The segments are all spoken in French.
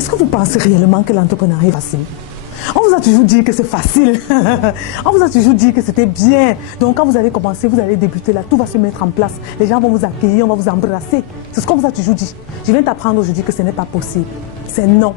Est-ce que vous pensez réellement que l'entrepreneuriat est facile? On vous a toujours dit que c'est facile. On vous a toujours dit que c'était bien. Donc quand vous allez commencer, vous allez débuter là, tout va se mettre en place. Les gens vont vous accueillir, on va vous embrasser. C'est ce qu'on vous a toujours dit. Je viens t'apprendre aujourd'hui que ce n'est pas possible. C'est non.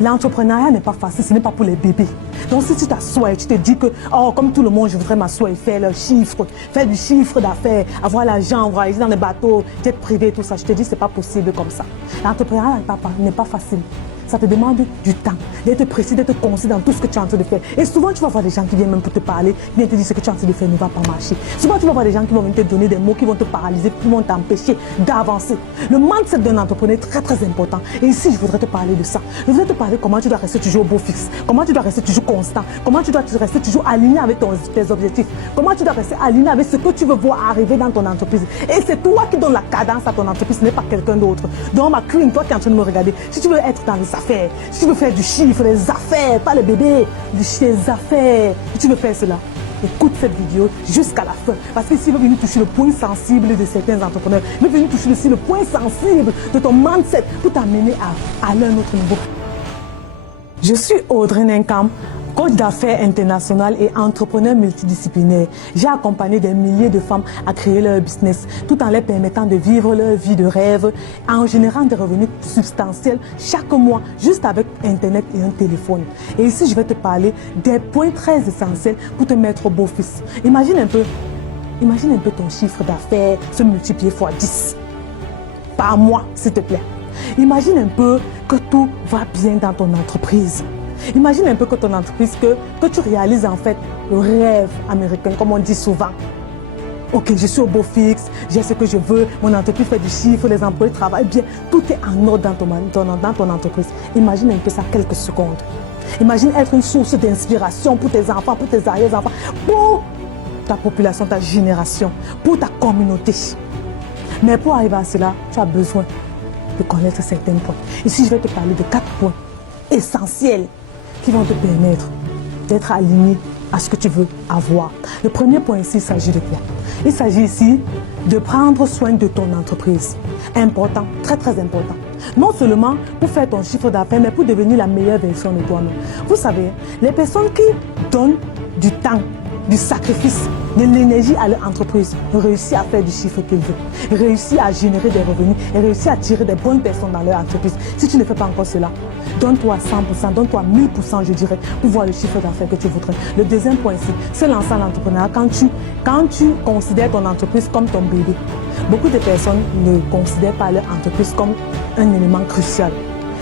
L'entrepreneuriat n'est pas facile, ce n'est pas pour les bébés. Donc si tu t'assois et tu te dis que, oh, comme tout le monde, je voudrais m'asseoir et faire le chiffre, faire du chiffre d'affaires, avoir l'argent, voyager dans les bateaux, jet privé, tout ça, je te dis, c'est pas possible comme ça. L'entrepreneuriat n'est pas facile. Ça te demande du temps, d'être précis, d'être concis dans tout ce que tu es en train de faire. Et souvent, tu vas voir des gens qui viennent même pour te parler, qui viennent te dire ce que tu es en train de faire ne va pas marcher. Souvent, tu vas voir des gens qui vont venir te donner des mots, qui vont te paralyser, qui vont t'empêcher d'avancer. Le mindset d'un entrepreneur est très très important. Et ici, je voudrais te parler de ça. Je voudrais te parler comment tu dois rester toujours au beau fixe, comment tu dois rester toujours constant, comment tu dois rester toujours aligné avec tes objectifs, comment tu dois rester aligné avec ce que tu veux voir arriver dans ton entreprise. Et c'est toi qui donnes la cadence à ton entreprise, ce n'est pas quelqu'un d'autre. Donc, ma queen, toi qui es en train de me regarder, si tu veux être dans les affaires, si tu veux faire du chiffre, des affaires, pas les bébés, des affaires, si tu veux faire cela, écoute cette vidéo jusqu'à la fin. Parce que s'il veut venir toucher le point sensible de certains entrepreneurs, il veut venir toucher aussi le point sensible de ton mindset pour t'amener à aller à un autre niveau. Je suis Audrey Nenkam, coach d'affaires international et entrepreneur multidisciplinaire. J'ai accompagné des milliers de femmes à créer leur business tout en leur permettant de vivre leur vie de rêve en générant des revenus substantiels chaque mois juste avec Internet et un téléphone. Et ici, je vais te parler des points très essentiels pour te mettre au beau fixe. Imagine un peu ton chiffre d'affaires se multiplier fois 10 par mois, s'il te plaît. Imagine un peu que tout va bien dans ton entreprise. Imagine un peu que ton entreprise, que tu réalises en fait le rêve américain, comme on dit souvent. Ok, je suis au beau fixe, j'ai ce que je veux, mon entreprise fait du chiffre, les employés travaillent bien, tout est en ordre dans ton entreprise. Imagine un peu ça quelques secondes. Imagine être une source d'inspiration pour tes enfants, pour tes arrière-enfants, pour ta population, ta génération, pour ta communauté. Mais pour arriver à cela, tu as besoin de connaître certains points. Ici, je vais te parler de 4 points essentiels qui vont te permettre d'être aligné à ce que tu veux avoir. Le premier point ici, il s'agit de quoi? Il s'agit ici de prendre soin de ton entreprise. Important, très très important. Non seulement pour faire ton chiffre d'affaires, mais pour devenir la meilleure version de toi-même. Vous savez, les personnes qui donnent du temps, du sacrifice, de l'énergie à leur entreprise, réussissent à faire du chiffre qu'ils veulent, réussissent à générer des revenus et réussissent à attirer des bonnes personnes dans leur entreprise. Si tu ne fais pas encore cela, donne-toi 100%, donne-toi 1000%, je dirais, pour voir le chiffre d'affaires que tu voudrais. Le deuxième point ici, c'est lancer l'entrepreneuriat quand tu considères ton entreprise comme ton bébé. Beaucoup de personnes ne considèrent pas leur entreprise comme un élément crucial.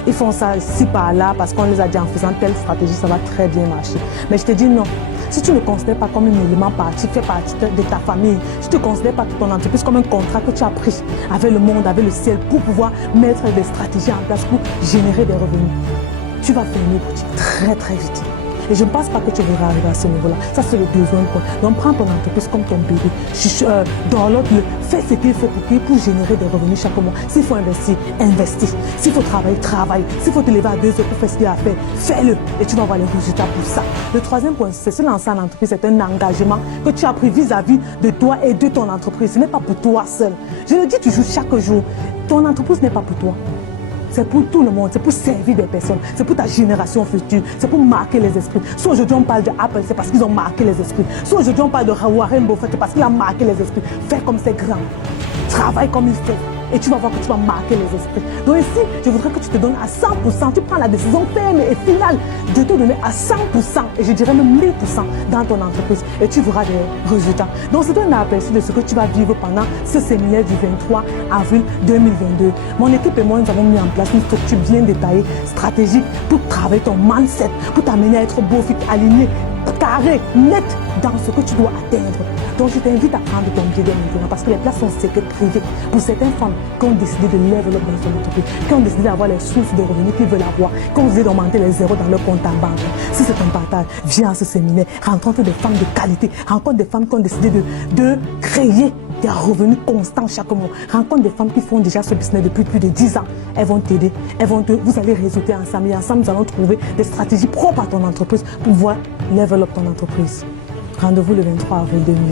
Ils font ça ici par là parce qu'on les a dit en faisant telle stratégie, ça va très bien marcher. Mais je te dis non. Si tu ne considères pas comme un élément fait partie de ta famille, si tu ne considères pas ton entreprise comme un contrat que tu as pris avec le monde, avec le ciel, pour pouvoir mettre des stratégies en place pour générer des revenus, tu vas fermer boutique très très vite. Et je ne pense pas que tu voudras arriver à ce niveau-là. Ça, c'est le deuxième point. Donc, prends ton entreprise comme ton bébé. Dans l'autre, fais ce qu'il faut pour générer des revenus chaque mois. S'il faut investir, investis. S'il faut travailler, travaille. S'il faut te lever à 2 heures pour faire ce qu'il y a à faire, fais-le. Et tu vas avoir les résultats pour ça. Le troisième point, c'est se lancer en entreprise. C'est un engagement que tu as pris vis-à-vis de toi et de ton entreprise. Ce n'est pas pour toi seul. Je le dis toujours chaque jour. Ton entreprise n'est pas pour toi. C'est pour tout le monde, c'est pour servir des personnes, c'est pour ta génération future, c'est pour marquer les esprits. Si aujourd'hui on parle de Apple, c'est parce qu'ils ont marqué les esprits. Si aujourd'hui on parle de Warren Buffett, c'est parce qu'il a marqué les esprits. Fais comme c'est grand, travaille comme il fait. Et tu vas voir que tu vas marquer les esprits. Donc ici, je voudrais que tu te donnes à 100%. Tu prends la décision ferme et finale de te donner à 100%, et je dirais même 1000% dans ton entreprise. Et tu verras des résultats. Donc c'est un aperçu de ce que tu vas vivre pendant ce séminaire du 23 avril 2022. Mon équipe et moi, nous avons mis en place une structure bien détaillée, stratégique, pour travailler ton mindset, pour t'amener à être beau, fit, aligné, carré, net dans ce que tu dois atteindre. Donc je t'invite à prendre ton billet maintenant parce que les places sont secrètes privées pour certaines femmes qui ont décidé de level up dans son entreprise, qui ont décidé d'avoir les sources de revenus qu'ils veulent avoir, qui ont décidé d'augmenter les zéros dans leur compte en banque. Si c'est un partage, viens à ce séminaire, rencontre des femmes de qualité, rencontre des femmes qui ont décidé de créer des revenus constants chaque mois. Rencontre des femmes qui font déjà ce business depuis plus de 10 ans. Elles vont t'aider, vous allez réseauter ensemble et ensemble nous allons trouver des stratégies propres à ton entreprise pour pouvoir level up ton entreprise. Rendez-vous le 23 avril 2020.